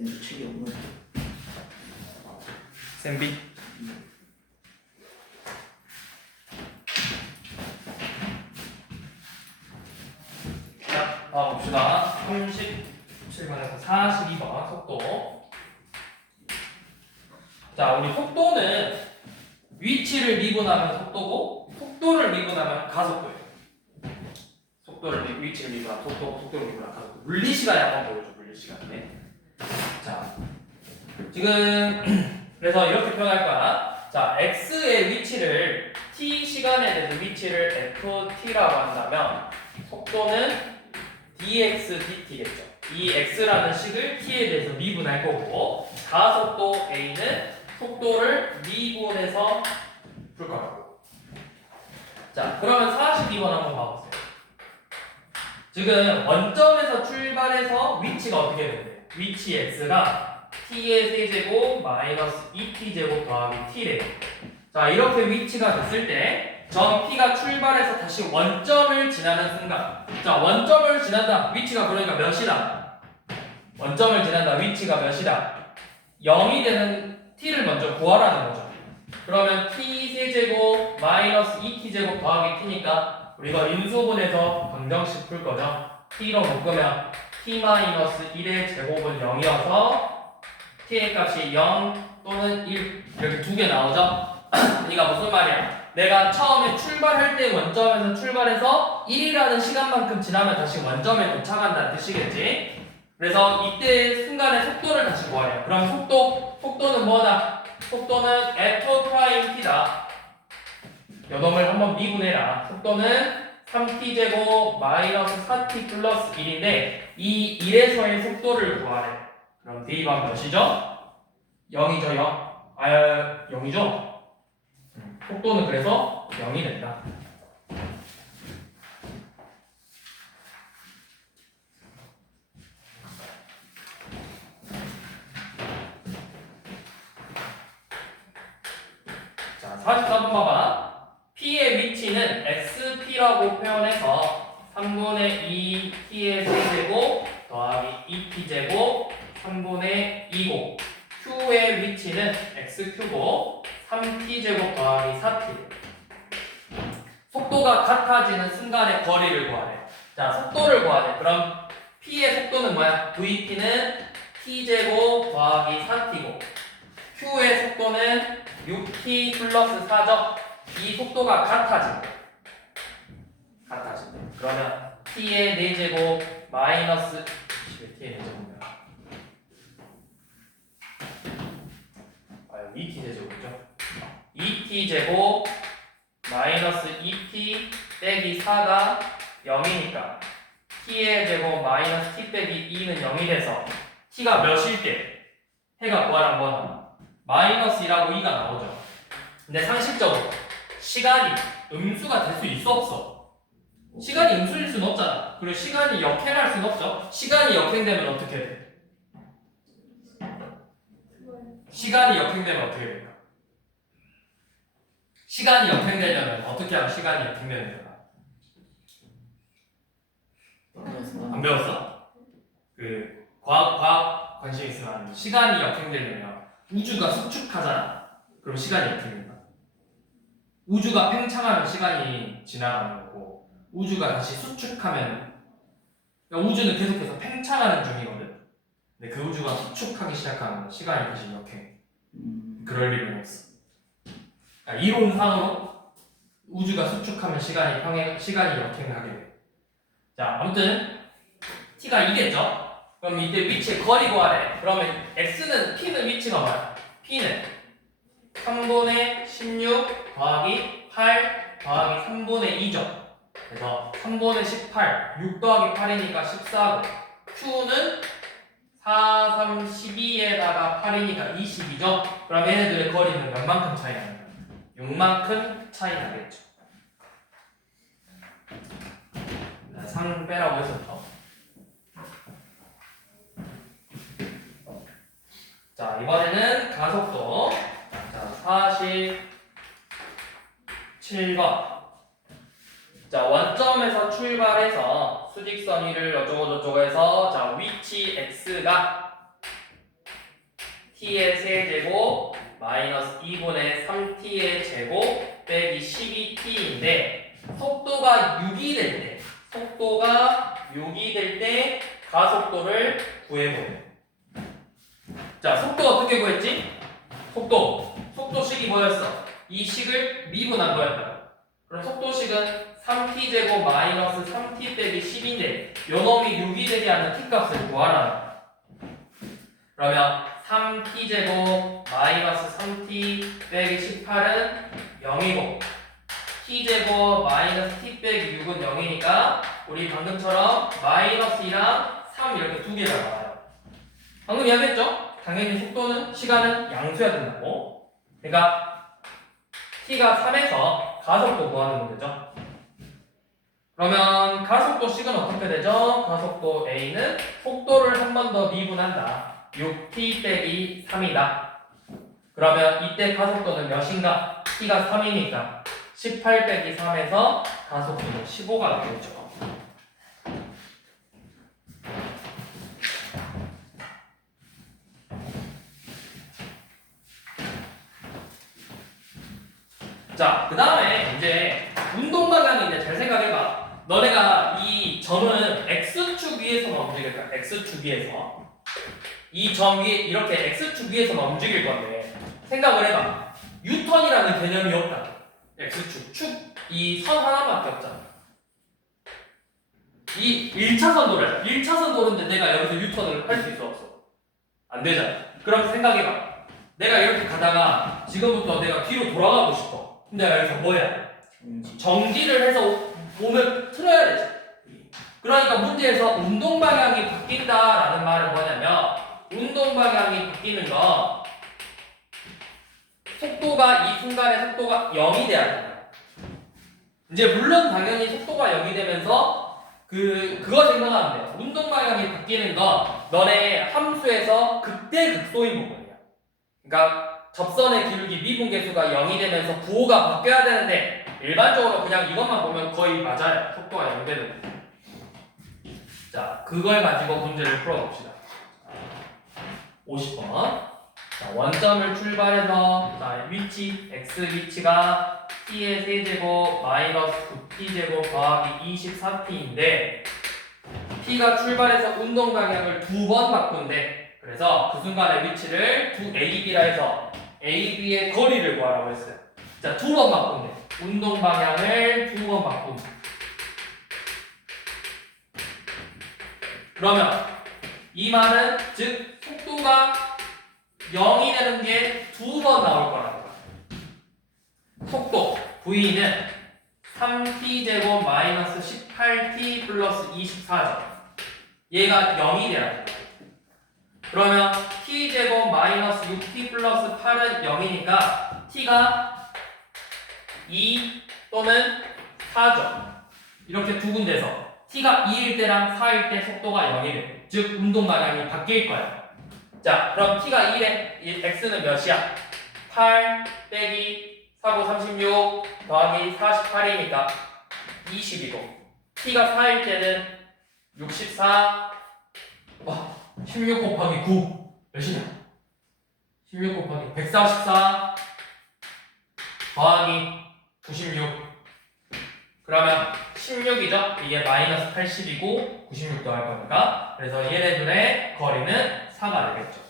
얘도 책이 없네. 쌤비. 자, 봅시다. 37번에서 42번 속도. 자, 우리 속도는 위치를 미분하면 속도고, 속도를 미분하면 가속도예요. 위치를 미분하면 속도를 미분하면 가속도. 물리시간에 한번 보여줘, 물리시간에. 자, 지금 그래서 이렇게 표현할 거야. 자, x의 위치를 t 시간에 대해서 위치를 ft라고 한다면 속도는 dx dt겠죠. 이 x라는 식을 t에 대해서 미분할 거고, 가속도 a는 속도를 미분해서 풀 거라고. 자, 그러면 42번 한번 봐보세요. 지금 원점에서 출발해서 위치가 어떻게 되는데? 위치 x가 t의 세제곱 마이너스 2t제곱 더하기 t래요. 자, 이렇게 위치가 됐을 때 점 p가 출발해서 다시 원점을 지나는 순간, 자, 원점을 지난다. 위치가 그러니까 몇이다? 원점을 지난다. 위치가 몇이다? 0이 되는 t를 먼저 구하라는 거죠. 그러면 t 세제곱 마이너스 2t제곱 더하기 t니까 우리가 인수분해서 방정식 풀 거죠. t로 묶으면 t 마이너스 1의 제곱은 0이어서 t의 값이 0 또는 1 이렇게 두 개 나오죠. 그러니까 무슨 말이야? 내가 처음에 출발할 때 원점에서 출발해서 1이라는 시간만큼 지나면 다시 원점에 도착한다는 뜻이겠지. 그래서 이때 순간의 속도를 다시 구하래요. 그럼 속도는 뭐다? 속도는 f't다. 요놈을 한번 미분해라. 속도는 3t제곱 마이너스 4t 플러스 1인데 이 1에서의 속도를 구하래. 그럼 대입하면 몇이죠? 0이죠, 0. 0이죠? 속도는 그래서 0이 된다. 자, 44번 봐봐. P의 위치는 SP라고 표현해서 3분의 2T의 세제곱 더하기 2T제곱 3분의 2고 Q의 위치는 XQ고 3T제곱 더하기 4T. 속도가 같아지는 순간의 거리를 구하래. 자, 속도를 구하래. 그럼 P의 속도는 뭐야? VP는 T제곱 더하기 4T고 Q의 속도는 6t 플러스 4죠. 이 속도가 같아진다. 그러면 t의 4제곱 마이너스 t의 4제곱이야. 여기 2t 제곱이죠. 2t 제곱 마이너스 2t 빼기 4가 0이니까 t의 제곱 마이너스 t 빼기 2는 0이 돼서 t가 몇일 때 해가 구하란 거는 마이너스 2라고 2가 나오죠. 근데 상식적으로 시간이 음수가 될 수 있어 없어? 시간이 음수일 수는 없잖아. 그리고 시간이 역행할 수는 없죠. 시간이 역행되면 어떻게 돼? 시간이 역행되면 어떻게 될까? 시간이 역행되려면 어떻게 하면 시간이 역행되는 거야? 안 배웠어? 그 과학 관심 있으면 시간이 역행되려면 우주가 수축하잖아. 그럼 시간이 역행된다. 우주가 팽창하면 시간이 지나가는 거고 우주가 다시 수축하면 그러니까 우주는 계속해서 팽창하는 중이거든. 근데 그 우주가 수축하기 시작하면 시간이 다시 역행. 그럴 일은 없어. 그러니까 이론상으로 우주가 수축하면 시간이 역행하게 돼. 자, 아무튼 t가 2겠죠? 그럼 이때 위치의 거리 구하래. 그러면 x는 p는 위치가 뭐야? p는 3분의 16 더하기 8 더하기 3분의 2죠. 그래서 3분의 18 6 더하기 8이니까 14고 q는 4, 3, 12에다가 8이니까 22죠. 그럼 얘네들의 거리는 몇만큼 차이 나요? 6만큼 차이 나겠죠. 상 빼라고 했었죠. 자, 이번에는 가속도. 자, 47번. 자, 원점에서 출발해서 수직선 위를 어쩌고저쩌고 해서 자, 위치 x가 t의 세제곱 마이너스 2분의 3t의 제곱 빼기 12t인데 속도가 6이 될 때 가속도를 구해보래. 자, 속도 어떻게 구했지? 속도식이 뭐였어? 이 식을 미분한 거였다. 그럼 속도식은 3t제곱 마이너스 3t 빼기 10인데 요 놈이 6이 되지 않는 t값을 구하라. 그러면 3t제곱 마이너스 3t 빼기 18은 0이고 t제곱 마이너스 t 빼기 6은 0이니까 우리 방금처럼 마이너스이랑 3 이렇게 두 개가 나와요. 방금 이야기했죠? 당연히 속도는 시간은 양수해야 된다고. 그러니까 t가 3에서 가속도 구하는 문제죠. 그러면 가속도 식은 어떻게 되죠? 가속도 a는 속도를 한 번 더 미분한다. 6t 빼기 3이다. 그러면 이때 가속도는 몇인가? t가 3이니까 18 빼기 3에서 가속도는 15가 되겠죠. 자, 그 다음에 이제 운동 방향인데 잘 생각해봐. 너네가 이 점은 x축 위에서만 움직일 거야. x축 위에서. 이 점 위에 이렇게 x축 위에서만 움직일 건데 생각을 해봐. 유턴이라는 개념이 없다. x축. 이 선 하나밖에 없잖아. 이 1차선 도로야. 1차선 도로인데 내가 여기서 유턴을 할 수 있어 없어? 안 되잖아. 그럼 생각해봐. 내가 이렇게 가다가 지금부터 내가 뒤로 돌아가고 싶어. 근데 내가 여기서 뭐야? 정지를 해서 몸을 틀어야 되지. 그러니까 문제에서 운동 방향이 바뀐다라는 말은 뭐냐면 운동 방향이 바뀌는 건 속도가 이 순간에 속도가 0이 돼야 된다. 이제 물론 당연히 속도가 0이 되면서 그거 생각하면 돼요. 운동 방향이 바뀌는 건 너네 함수에서 극대 극소인 부분이야. 그러니까 접선의 기울기 미분계수가 0이 되면서 부호가 바뀌어야 되는데 일반적으로 그냥 이것만 보면 거의 맞아요. 속도가 0 되는 거. 자, 그걸 가지고 문제를 풀어봅시다. 50번. 자, 원점을 출발해서 자, 위치 x 위치가 t의 세제곱 마이너스 9t제곱 더하기 24t인데 t가 출발해서 운동 방향을 두 번 바꾼대. 그래서 그 순간의 위치를 두 AB라 해서 AB의 거리를 구하라고 했어요. 자, 두 번 바꾼대. 운동 방향을 두 번 바꾼대. 그러면 이 말은 즉 속도가 0이 되는 게 두 번 나올 거라는 거야. 속도 V는 3t제곱 마이너스 18t 플러스 24죠. 얘가 0이 돼야 돼. 그러면 t제곱 마이너스 6t 플러스 8은 0이니까 t가 2 또는 4죠. 이렇게 두 군데서 t가 2일 때랑 4일 때 속도가 0이 돼. 즉 운동 방향이 바뀔 거야. 자, 그럼 t가 1에 x는 몇이야? 8 빼기 4고 36 더하기 48이니까 20이고 t가 4일 때는 64 16 곱하기 9 몇이냐? 16 곱하기 144 더하기 96 그러면 16이죠? 이게 마이너스 80이고 96도 할 거니까 그래서 얘네들의 거리는 4가 되겠죠.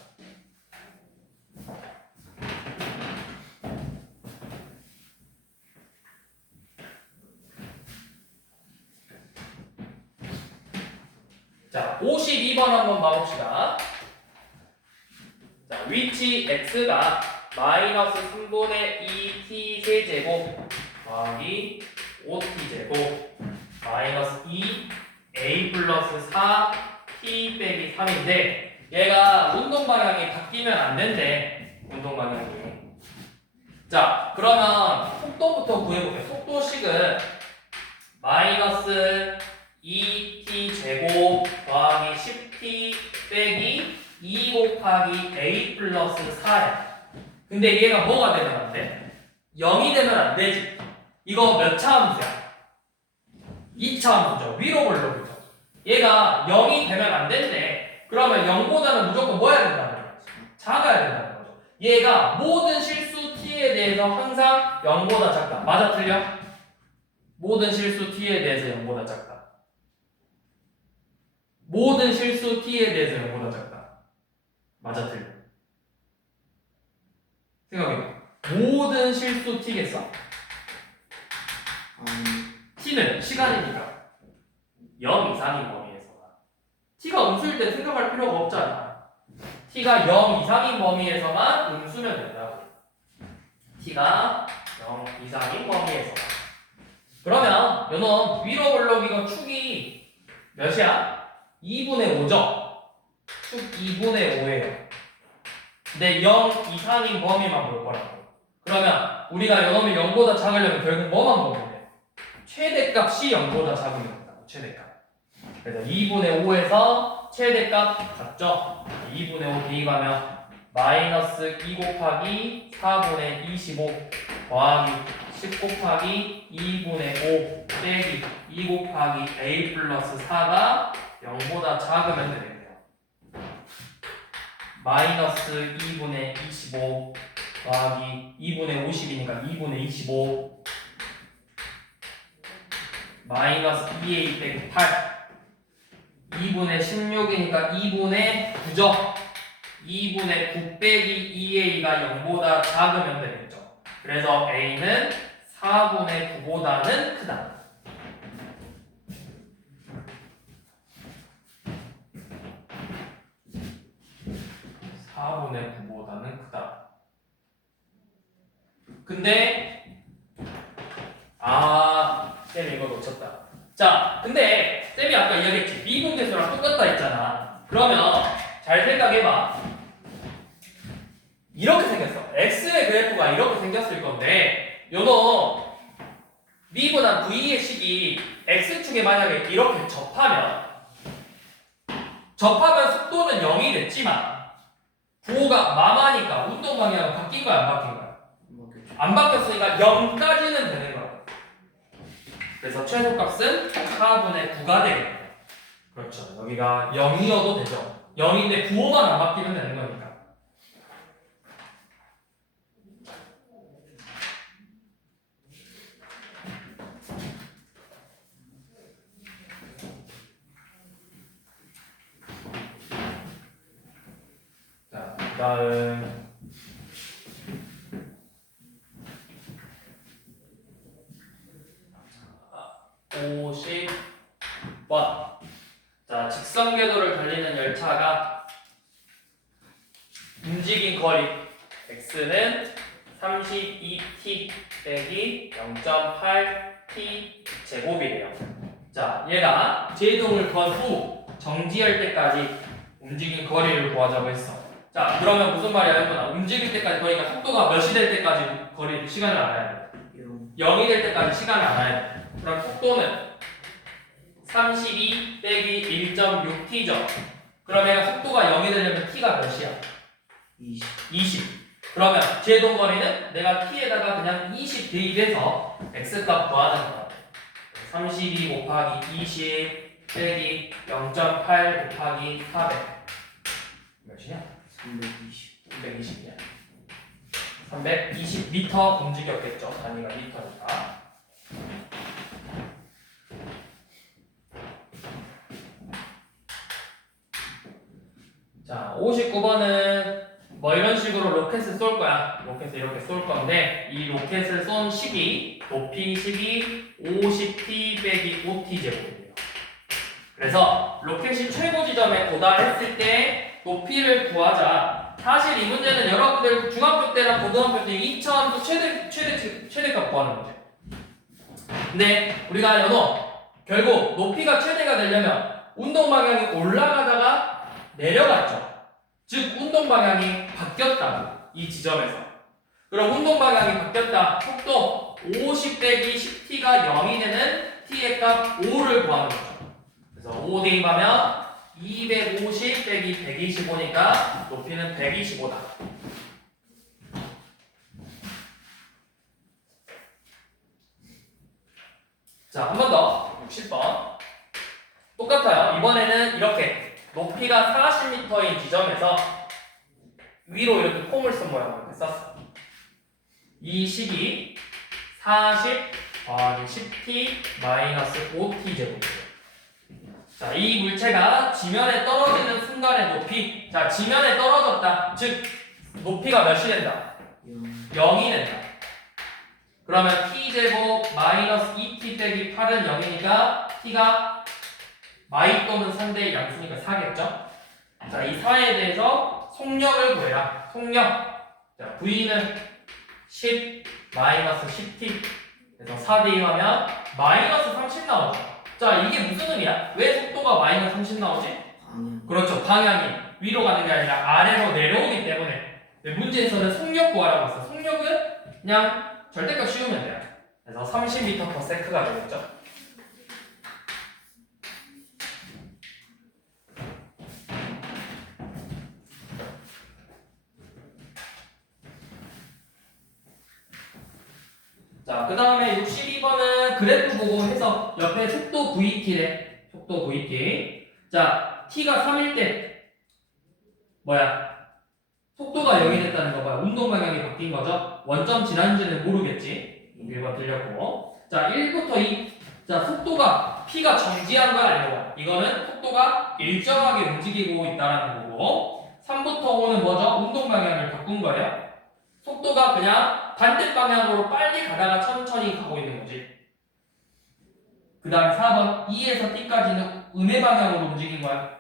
자, 52번 한번 봐봅시다. 자, 위치 x가 마이너스 3분의 2t 세제곱 더하기 5t제곱 마이너스 2a 플러스 4t 빼기 3인데 얘가 운동 방향이 바뀌면 안 된대. 운동 방향이. 자, 그러면 속도부터 구해볼게요. 속도식은 마이너스 2t 제곱 더하기 10t 빼기 2 곱하기 a 플러스 4야. 근데 얘가 뭐가 되면 안 돼? 0이 되면 안 되지. 이거 몇 차 함수야? 2차 함수죠. 위로 올려보죠. 얘가 0이 되면 안 된대. 그러면 0보다는 무조건 뭐 해야 된다는 거야? 작아야 된다. 얘가 모든 실수 t에 대해서 항상 0보다 작다. 맞아 틀려? 모든 실수 t에 대해서 0보다 작다. 모든 실수 t에 대해서 0보다 작다. 맞아 틀려? 생각해봐. 모든 실수 t겠어? t는 시간이니까 0 이상인 범위에서만. t가 음수일 때 생각할 필요가 없잖아. t가 0 이상인 범위에서만 음수면 된다고. t가 0 이상인 범위에서만. 그러면 요놈 위로 올라오기가 축이 몇이야? 2분의 5죠? 축 2분의 5예요. 근데 0 이상인 범위만 볼 거라고. 그러면 우리가 요놈이 0보다 작으려면 결국 뭐만 보면 돼? 최대값이 0보다 작으면 된다고. 최대값. 그래서 2분의 5에서 최대값 같죠? 2분의 5 대입하면 마이너스 2 곱하기 4분의 25 더하기 10 곱하기 2분의 5 빼기 2 곱하기 a 플러스 4가 0보다 작으면 되겠네요. 마이너스 2분의 25 더하기 2분의 50이니까 2분의 25 마이너스 2a 빼기 8 2분의 16이니까 2분의 9죠. 2분의 9 빼기 2a가 0보다 작으면 되겠죠. 그래서 a는 4분의 9보다는 크다. 근데 쌤이 이거 놓쳤다. 자, 근데 쌤이 아까 이야기했지. 미분계수랑 똑같다 했잖아. 그러면 잘 생각해봐. 이렇게 생겼어. x의 그래프가 이렇게 생겼을 건데 요거 미분한 v의 식이 x축에 만약에 이렇게 접하면 속도는 0이 됐지만 부호가 마마니까 운동 방향은 바뀐 거야, 안 바뀐 거야? 안 바뀌었으니까 0까지는 되는 거야. 그래서 최소값은 4분의 9가 되겠다. 그렇죠. 여기가 0이어도 되죠. 0인데 부호만 안 바뀌면 되는 거니까. 자, 다음 50번. 자, 직선 궤도를 달리는 열차가 움직인 거리 x는 32t 빼기 0.8t 제곱이래요. 자, 얘가 제동을 건 후 정지할 때까지 움직인 거리를 구하자고 했어. 자, 그러면 무슨 말이야, 했구나. 움직일 때까지 거리가 속도가 몇이 될 때까지 거리 시간을 알아야 돼. 0이 될 때까지 시간을 알아야 돼. 그럼 속도는 32 빼기 1.6t죠. 그러면 속도가 0이 되려면 t가 몇이야? 20. 그러면 제동거리는 내가 t에다가 그냥 20 대입해서 x값 구하는 거야. 32 곱하기 20 빼기 0.8 곱하기 400 몇이냐? 320이냐? 320m 움직였겠죠. 단위가 미터니까. 자, 59번은 뭐 이런 식으로 로켓을 쏠 거야. 로켓을 이렇게 쏠 건데 이 로켓을 쏜 식이 높이 식이 50t 빼기 5t 제곱이에요. 그래서 로켓이 최고 지점에 도달했을 때 높이를 구하자. 사실 이 문제는 여러분들 중학교 때랑 고등학교 때 2차함수 최대값 구하는 문제. 근데 우리가 결국 높이가 최대가 되려면 운동 방향이 올라가다가 내려갔죠. 즉 운동 방향이 바뀌었다고 이 지점에서. 그럼 운동 방향이 바뀌었다. 속도 50 빼기 10t가 0이 되는 t의 값 5를 구하는 거죠. 그래서 5 대입하면 250 빼기 125니까 높이는 125다. 자, 한 번 더. 60번. 똑같아요. 이번에는 이렇게 높이가 40m인 지점에서 위로 이렇게 콩을 쓴 모양으로 이렇게 썼어. 이 식이 40 더하기 10t 마이너스 5t 제곱이에요. 자, 이 물체가 지면에 떨어지는 순간의 높이. 자, 지면에 떨어졌다. 즉, 높이가 몇이 된다? 0이 된다. 그러면 t제곱 마이너스 2t 빼기 8은 0이니까 t가 마이 또는 상대의 양수니까 4겠죠? 자, 이 4에 대해서 속력을 구해라. 속력. 자, v는 10 마이너스 10t. 그래서 4 대입하면 마이너스 30 나오죠. 자, 이게 무슨 의미야? 왜 속도가 마이너스 30 나오지? 그렇죠. 방향이 위로 가는 게 아니라 아래로 내려오기 때문에. 문제에서는 속력 구하라고 했어. 속력은 그냥 절대값 씌우면 돼요. 그래서 30m/s가 되겠죠. 자, 그 다음에 62번은 그래프 보고 해서 옆에 속도 VT래. 속도 VT. 자, T가 3일 때 뭐야? 속도가 0이 됐다는 거 봐요. 운동 방향이 바뀐 거죠. 원점 지난지는 모르겠지. 1번 틀렸고. 자, 1부터 2. 자, 속도가 P가 정지한 건 아니고 이거는 속도가 일정하게 움직이고 있다는 거고. 3부터 5는 뭐죠? 운동 방향을 바꾼 거예요. 속도가 그냥 반대 방향으로 빨리 가다가 천천히 가고 있는 거지. 그 다음에 4번 2에서 T까지는 음의 방향으로 움직인 거야.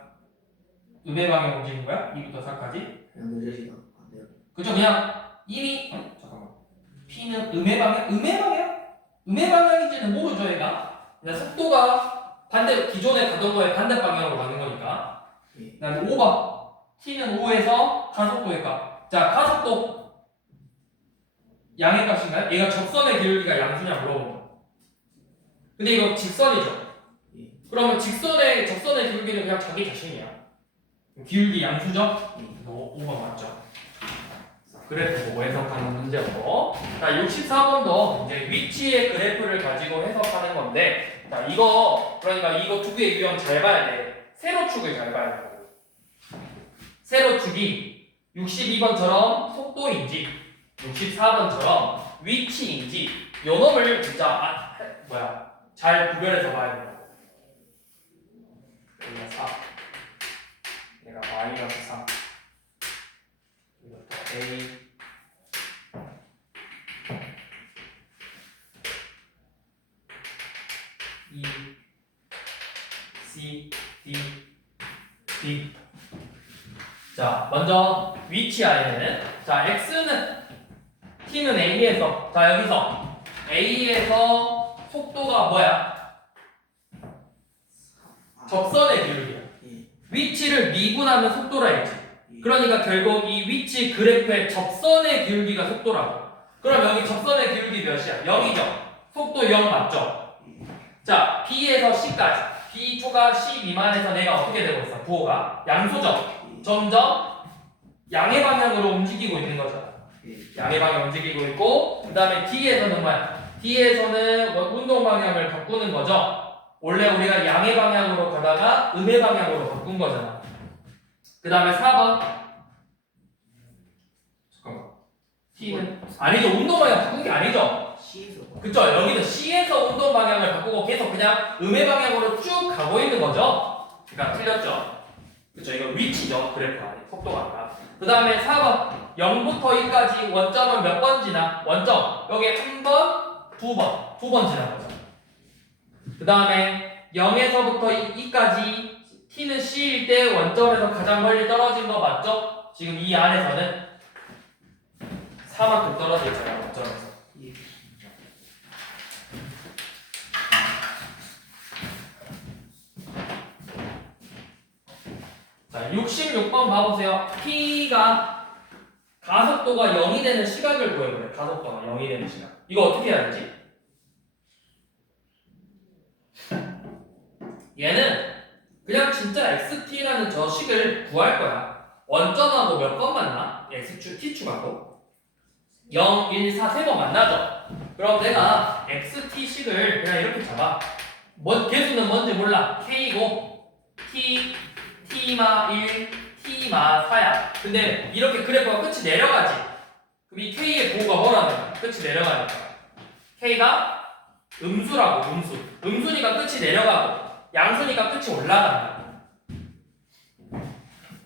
음의 방향으로 움직인 거야. 2부터 4까지. 그냥 느려지다. 안 돼요. 그죠? 그냥 이미 잠깐만. P는 음의 방향? 음의 방향? 음의 방향인지는 모르죠, 얘가. 그냥 속도가 반대 기존에 가던 거에 반대 방향으로 가는 거니까. 그 다음에 5번 T는 5에서 가속도의 값. 자, 가속도 양의 값인가요? 얘가 접선의 기울기가 양수냐 물어보는 거. 근데 이거 직선이죠. 그러면 접선의 기울기는 그냥 자기 자신이야. 기울기 양수죠? 5번 맞죠? 그래프 보고 해석하는 문제였고. 자, 64번도 이제 위치의 그래프를 가지고 해석하는 건데, 자, 이거 그러니까 이거 두 개의 유형 잘 봐야 돼. 세로축을 잘 봐야 돼. 세로축이 62번처럼 속도인지 64번처럼 위치인지 요 놈을 진짜 잘 구별해서 봐야 된다고. 여기가 4, 얘가 마이너스 3, 이것도 A, E, C, D, D. 자, 먼저 위치 I는 자, X는 T는 A에서 자, 여기서 A에서 속도가 뭐야? 접선의 기울기야. 위치를 미분하면 속도라 했지. 그러니까 결국 이 위치 그래프의 접선의 기울기가 속도라고. 그럼 여기 접선의 기울기 몇이야? 0이죠. 속도 0 맞죠? 자, B에서 C까지. B초가 C 미만에서 내가 어떻게 되고 있어? 부호가 양수죠. 점점 양의 방향으로 움직이고 있는 거잖아. 양의 방향 움직이고 있고, 그 다음에 D에서는 뭐야? D에서는 운동 방향을 바꾸는 거죠. 원래 우리가 양의 방향으로 가다가 음의 방향으로 바꾼 거잖아. 그 다음에 4번. 잠깐만. T는 아니죠. 운동 방향 바꾼 게 아니죠. C에서. 그쵸? 여기는 C에서 운동 방향을 바꾸고 계속 그냥 음의 방향으로 쭉 가고 있는 거죠. 그러니까 틀렸죠. 그쵸? 이거 위치죠. 그래프 안에 속도가 아니라. 그 다음에 4번 0부터 2까지 원점은 몇 번 지나? 원점 여기 1번, 2번 2번 지난 거죠. 그 다음에 0에서부터 2까지 T는 C일 때 원점에서 가장 멀리 떨어진 거 맞죠? 지금 이 안에서는 4만큼 떨어져 있잖아요. 원점에서. 자, 66번 봐보세요. P가 가속도가 0이 되는 시각을 구해보래. 가속도가 0이 되는 시각. 이거 어떻게 해야 되지? 얘는 그냥 진짜 XT라는 저 식을 구할 거야. 원점하고 몇 번 만나? X축, T축하고 0, 1, 4, 3번 만나죠? 그럼 내가 XT식을 그냥 이렇게 잡아. 개수는 뭔지 몰라. K고 T, T마 1, T마 4야. 근데 이렇게 그래프가 끝이 내려가지. 그럼 이 K의 보호가 뭐라는 거야? 끝이 내려가니까. K가 음수라고, 음수. 음수니까 끝이 내려가고, 양수니까 끝이 올라간다.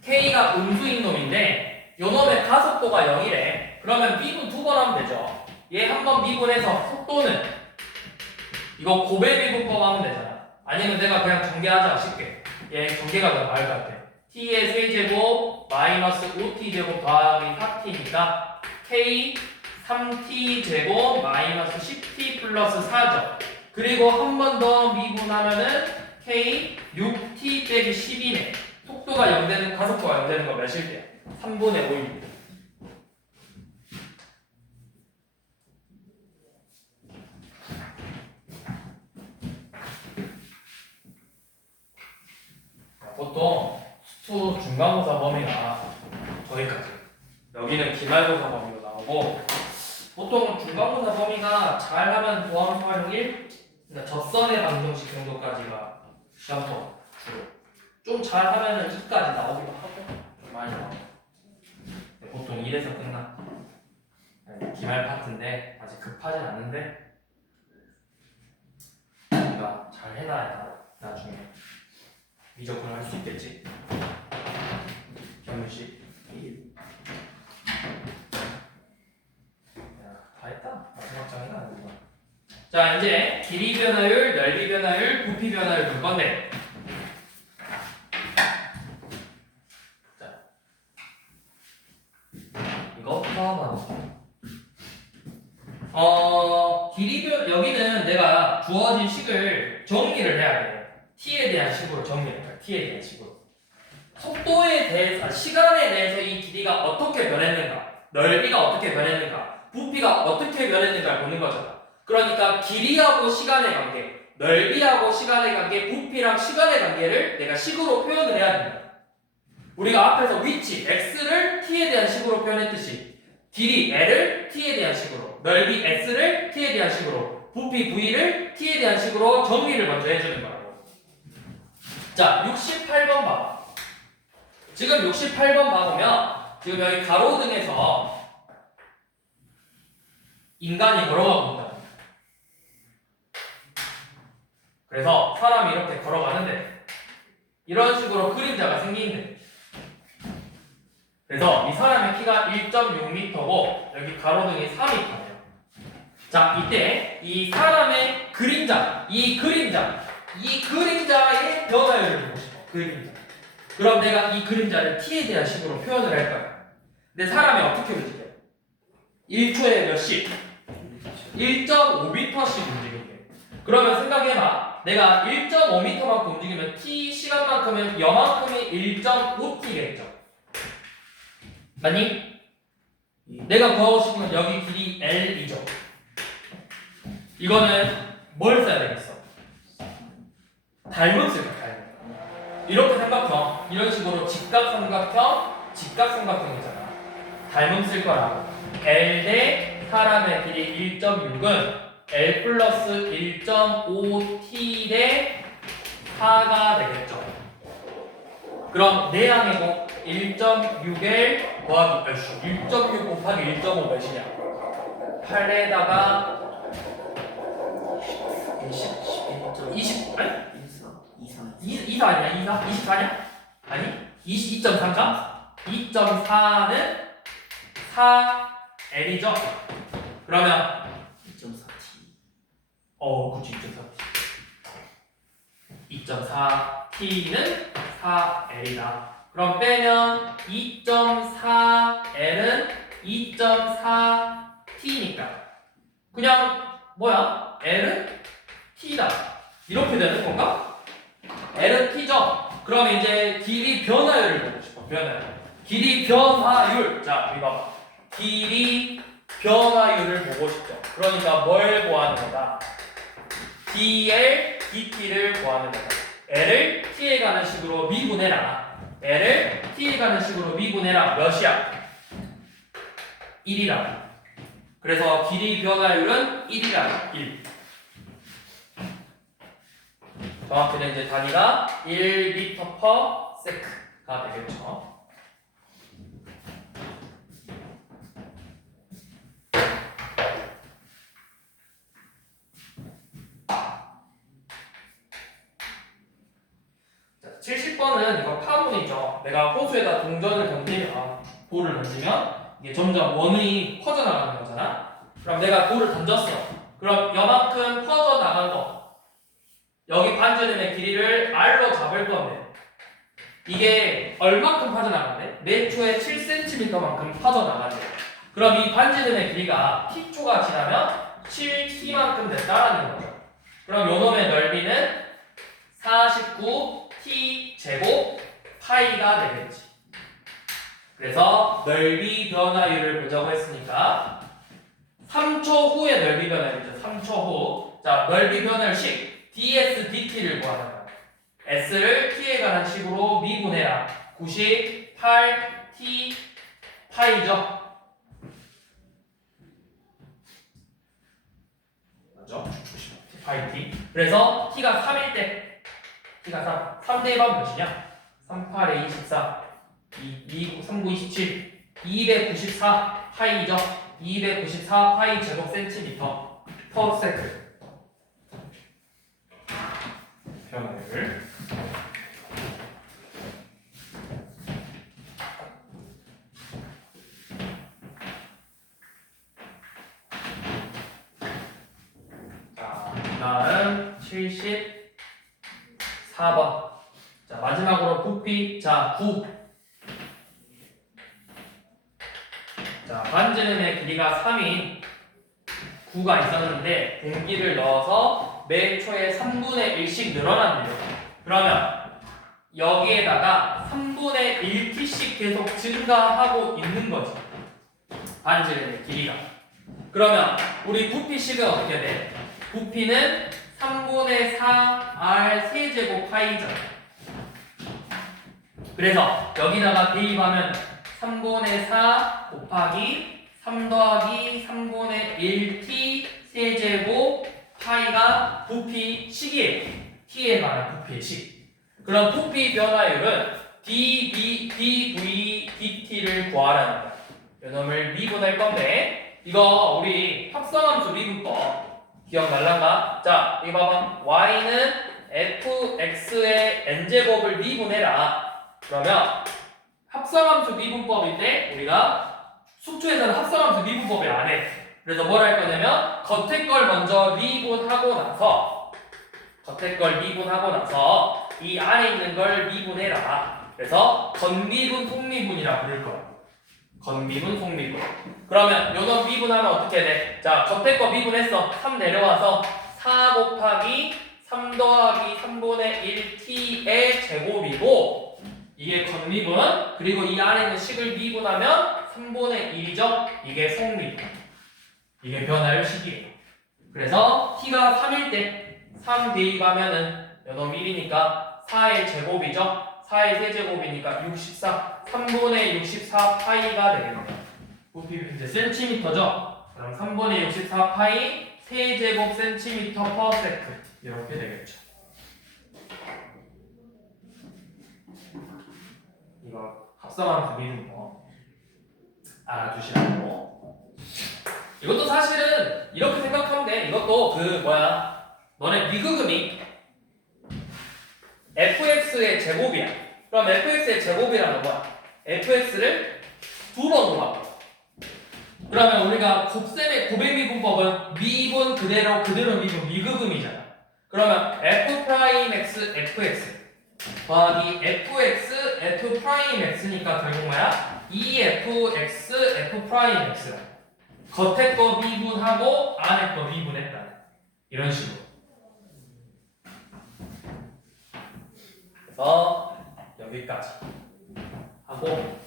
K가 음수인 놈인데, 요 놈의 가속도가 0이래. 그러면 미분 2번 하면 되죠. 얘 한 번 미분해서 속도는, 이거 고배 미분법 하면 되잖아. 아니면 내가 그냥 전개하자, 쉽게. 얘 전개가 더 나을 것 같아. T의 세제곱 마이너스 5T제곱 더하기 4T니까 K 3T제곱 마이너스 10T 플러스 4죠. 그리고 한 번 더 미분하면은 K 6T 빼기 10이네. 속도가 0 되는, 가속도가 0 되는 거 몇일 때야? 3분의 5입니다. 보통 수투 중간고사 범위가 저기까지. 여기는 기말고사 범위로 나오고, 보통 중간고사 범위가 잘하면 도함수 활용 1, 그러니까 젖선의 방정식 정도까지가 시험터 주로. 좀 잘하면 2까지 나오기도 하고, 좀 많이 나오고. 보통 1에서 끝나. 기말 파트인데 아직 급하진 않는데, 우리가 잘 해놔야 나중에 미적분을 할 수 있겠지. 경윤씨. 다 했다. 마지막 장이가 아니구나. 자, 이제 길이 변화율, 넓이 변화율, 부피 변화율 볼 건데. 자, 이거부터 하나. 여기는 내가 주어진 식을 정리를 해야 돼. t에 대한 식으로 정리를 해. t에 대한 식으로. 속도에 대해서, 시간에 대해서 이 길이가 어떻게 변했는가, 넓이가 어떻게 변했는가, 부피가 어떻게 변했는가를 보는 거잖아. 그러니까 길이하고 시간의 관계, 넓이하고 시간의 관계, 부피랑 시간의 관계를 내가 식으로 표현을 해야 된다. 우리가 앞에서 위치, x를 t에 대한 식으로 표현했듯이 길이 l을 t에 대한 식으로, 넓이 s를 t에 대한 식으로, 부피 v를 t에 대한 식으로 정리를 먼저 해주는 거라고. 자, 68번 봐. 지금 68번 봐보면 지금 여기 가로등에서 인간이 걸어가고 있다. 그래서 사람이 이렇게 걸어가는데 이런 식으로 그림자가 생기는데, 그래서 이 사람의 키가 1.6m고 여기 가로등이 4m예요. 자, 이때 이 사람의 그림자, 이 그림자의 변화율을 보고 싶어. 그림자. 그럼 내가 이 그림자를 t에 대한 식으로 표현을 할 거야. 근데 사람이 어떻게 움직여? 1초에 몇씩? 1.5m씩 움직이게. 그러면 생각해봐. 내가 1.5m만큼 움직이면 t 시간만큼은 여만큼이 1.5t겠죠. 맞니? 내가 구하고 싶은 건 여기 길이 L이죠. 이거는 뭘 써야 되겠어? 닮은 쓸 거야. 이렇게 삼각형, 이런 식으로 직각삼각형이잖아. 닮음 쓸 거라고. L 대 사람의 길이 1.6은 L 플러스 1.5T 대 4가 되겠죠. 그럼 내항의 1.6L 더하기 1.6 곱하기 1.5 몇이냐? 8에다가 20 아니? 24 아니야? 24냐? 아니? 2.3가? 2.4는 4L이죠? 그러면 2.4t. 그치, 2.4T는 4L이다. 그럼 빼면 2.4L은 2.4T니까 그냥 뭐야? L은 T다. 이렇게 되는 건가? L은 T죠? 그럼 이제 길이 변화율을 보고 싶어. 변화율. 길이 변화율. 자, 여기 봐봐. 길이 변화율을 보고 싶죠. 그러니까 뭘 구하는 거다? dl, dt를 구하는 거다. L을 t에 가는 식으로 미분해라. L을 t에 가는 식으로 미분해라. 몇이야? 1이라. 그래서 길이 변화율은 1이라. 1. 정확히는 이제 단위가 1m/s가 되겠죠. 70번은 이거 파문이죠. 내가 호수에다 동전을 던지면, 돌을 던지면 이게 점점 원이 퍼져나가는 거잖아. 그럼 내가 돌을 던졌어. 그럼 이만큼 퍼져나간 거, 여기 반지름의 길이를 R로 잡을 건데 이게 얼마큼 퍼져나간대? 매 초에 7cm만큼 퍼져나간대. 그럼 이 반지름의 길이가 t초가 지나면 7t만큼 됐다라는 거죠. 그럼 요 놈의 넓이는 49t 제곱 파이가 되겠지. 그래서 넓이 변화율을 보자고 했으니까 3초 후의 넓이 변화율이죠. 3초 후. 자, 넓이 변화율식 ds dt를 구하는 거야. s를 t에 관한 식으로 미분해라. 98t 파이죠. 맞죠? 파이 t. 그래서 t가 3일 때 t가 3. 3대 1하면 몇이냐? 38에 24 39, 27 294 파이죠. 294 파이 제곱 센티미터 퍼 세컨드 변화율. 자, 다음 74번. 자, 마지막으로 부피. 자, 9. 자, 반지름의 길이가 3인 9가 있었는데 공기를 넣어서 매 초에 3분의 1씩 늘어난대요. 그러면 여기에다가 3분의 1t씩 계속 증가하고 있는 거지. 반지름의 길이가. 그러면 우리 부피식은 어떻게 돼? 부피는 3분의 4r 세제곱 파이잖아. 그래서 여기다가 대입하면 3분의 4 곱하기 3 더하기 3분의 1t 세제곱 파이가 부피식이에요. t에 관한 부피식. 그럼 부피 변화율은 dv dt를 구하라는 거야. 이놈을 미분할 건데 이거 우리 합성함수 미분법 기억날란가? 자, 이거 봐봐. y는 fx의 n제곱을 미분해라. 그러면 합성함수 미분법인데 우리가 숙주에서는 합성함수 미분법을 안 해. 그래서 뭘 할 거냐면 겉에 걸 먼저 미분하고 나서 이 안에 있는 걸 미분해라. 그래서 겉미분, 속미분이라 부를 거야. 겉미분, 속미분. 그러면 요놈 미분하면 어떻게 돼? 자, 겉에 거 미분했어. 3 내려와서 4 곱하기 3 더하기 3분의 1t의 제곱이고 이게 겉미분, 그리고 이 안에 있는 식을 미분하면 3분의 1이죠? 이게 속미분. 이게 변화율 식이에요. 그래서 t가 3일 때 3 대입하면은 요놈 1이니까 4의 제곱이죠? 4의 세제곱이니까 64. 3분의 64 파이가 되겠네요. 부피 이제 센티미터죠? 그럼 3분의 64 파이 세제곱 센티미터 퍼 세컨드 이렇게 되겠죠. 이거 합성함수 미분법 알아두시라고. 이것도 사실은 이렇게 생각하면 돼. 이것도 너네 미그금이 fx의 제곱이야. 그럼 fx의 제곱이라는 거야. fx를 두 번으로 바꿔. 그러면 우리가 곱셈의 고백미분법은 미분 그대로 미분 미그금이잖아. 그러면 f'x fx 더하기 fx f'x니까 결국 뭐야? 2fx f'x. 겉에 거 미분하고 안에 거 미분했다. 이런 식으로. 그래서 여기까지 하고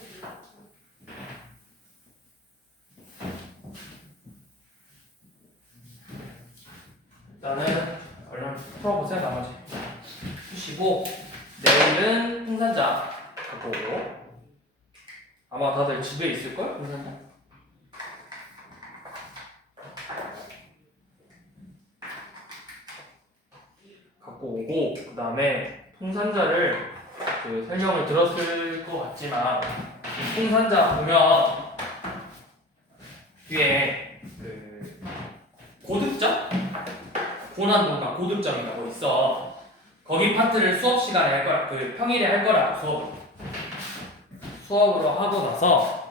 일단은 얼른 풀어보세요. 나머지 푸시고 내일은 풍산자 갖고 오고 아마 다들 집에 있을걸? 풍산자 갖고 오고 그 다음에 풍산자를 설명을 들었을 것 같지만 이 풍산자 보면 뒤에 고득점? 고난도가 고득점이라고 있어. 거기 파트를 수업 시간에 할 거라, 그 평일에 할 거라 수업으로 하고 나서